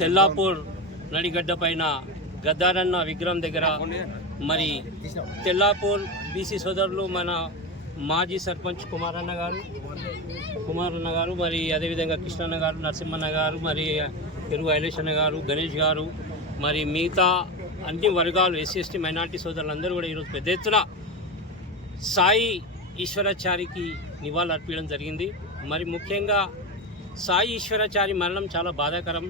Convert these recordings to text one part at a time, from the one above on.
తెల్లాపూర్ నడిగడ్డ పైన గద్దారన్న విగ్రహం దగ్గర మరి తెల్లాపూర్ బీసీ సోదరులు మన మాజీ సర్పంచ్ కుమారన్న గారు మరి అదేవిధంగా కృష్ణన్న గారు, నరసింహన్న గారు, మరి పెరుగు ఐలేషన్న గారు, గణేష్ గారు, మరి మిగతా అన్ని వర్గాలు ఎస్సీ మైనార్టీ సోదరులందరూ కూడా ఈరోజు పెద్ద ఎత్తున సాయి ఈశ్వరాచారికి నివాళులు అర్పించడం జరిగింది. మరి ముఖ్యంగా సాయి ఈశ్వరాచారి మరణం చాలా బాధాకరం.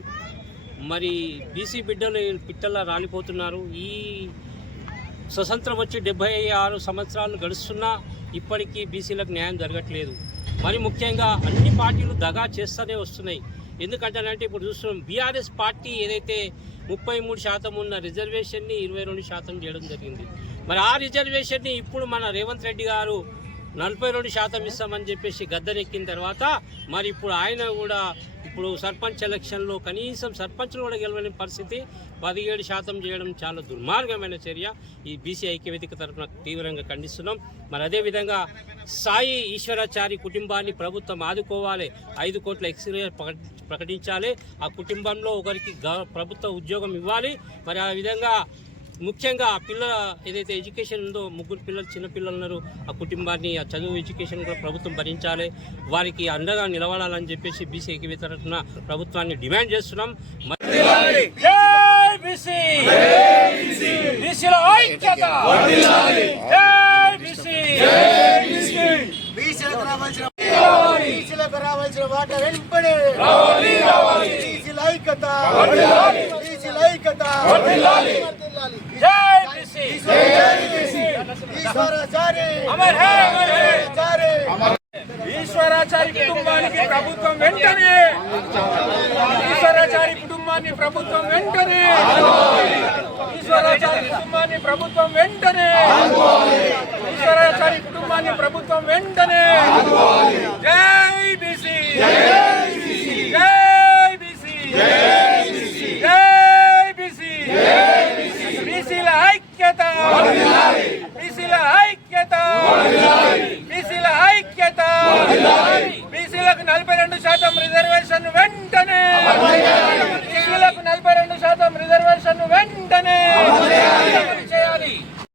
మరి బీసీ బిడ్డలు పిట్టల్లా రాలిపోతున్నారు. ఈ స్వతంత్రం వచ్చి 76 సంవత్సరాలు గడుస్తున్నా ఇప్పటికీ బీసీలకు న్యాయం జరగట్లేదు. మరి ముఖ్యంగా అన్ని పార్టీలు దగా చేస్తూనే వస్తున్నాయి. ఎందుకంటే ఇప్పుడు చూస్తున్నాం, బీఆర్ఎస్ పార్టీ ఏదైతే 33% ఉన్న రిజర్వేషన్ని 22% చేయడం జరిగింది. మరి ఆ రిజర్వేషన్ని ఇప్పుడు మన రేవంత్ రెడ్డి గారు 42% ఇస్తామని చెప్పేసి గద్దెనెక్కిన తర్వాత మరి ఇప్పుడు ఆయన కూడా ఇప్పుడు సర్పంచ్ ఎలక్షన్లో కనీసం సర్పంచ్లు కూడా గెలవని పరిస్థితి 17% చేయడం చాలా దుర్మార్గమైన చర్య. ఈ బీసీ ఐక్యవేదిక తరఫున తీవ్రంగా ఖండిస్తున్నాం. మరి అదేవిధంగా సాయి ఈశ్వరాచారి కుటుంబాన్ని ప్రభుత్వం ఆదుకోవాలి, 5 కోట్ల ఎక్స్గ్రేషియా ప్రకటించాలి, ఆ కుటుంబంలో ఒకరికి ప్రభుత్వ ఉద్యోగం ఇవ్వాలి. మరి ఆ విధంగా ముఖ్యంగా ఆ పిల్లల ఏదైతే ఎడ్యుకేషన్ ఉందో, 3 పిల్లలు చిన్న పిల్లలు ఉన్నారు, ఆ కుటుంబాన్ని ఆ చదువు ఎడ్యుకేషన్ కూడా ప్రభుత్వం భరించాలి, వారికి అండగా నిలబడాలని చెప్పేసి బీసీ ఐక్యవేదిక తరఫున ప్రభుత్వాన్ని డిమాండ్ చేస్తున్నాం. ఈశ్వరాచారి కుటుంబానికి ప్రభుత్వం వెంటనే, ఈశ్వరాచారి కుటుంబాన్ని ప్రభుత్వం వెంటనే, ఈశ్వరాచారి కుటుంబాన్ని ప్రభుత్వం వెంటనే, ఈశ్వరాచారి కుటుంబాన్ని ప్రభుత్వం వెంటనే. జై బీసీ, జై బీసీ.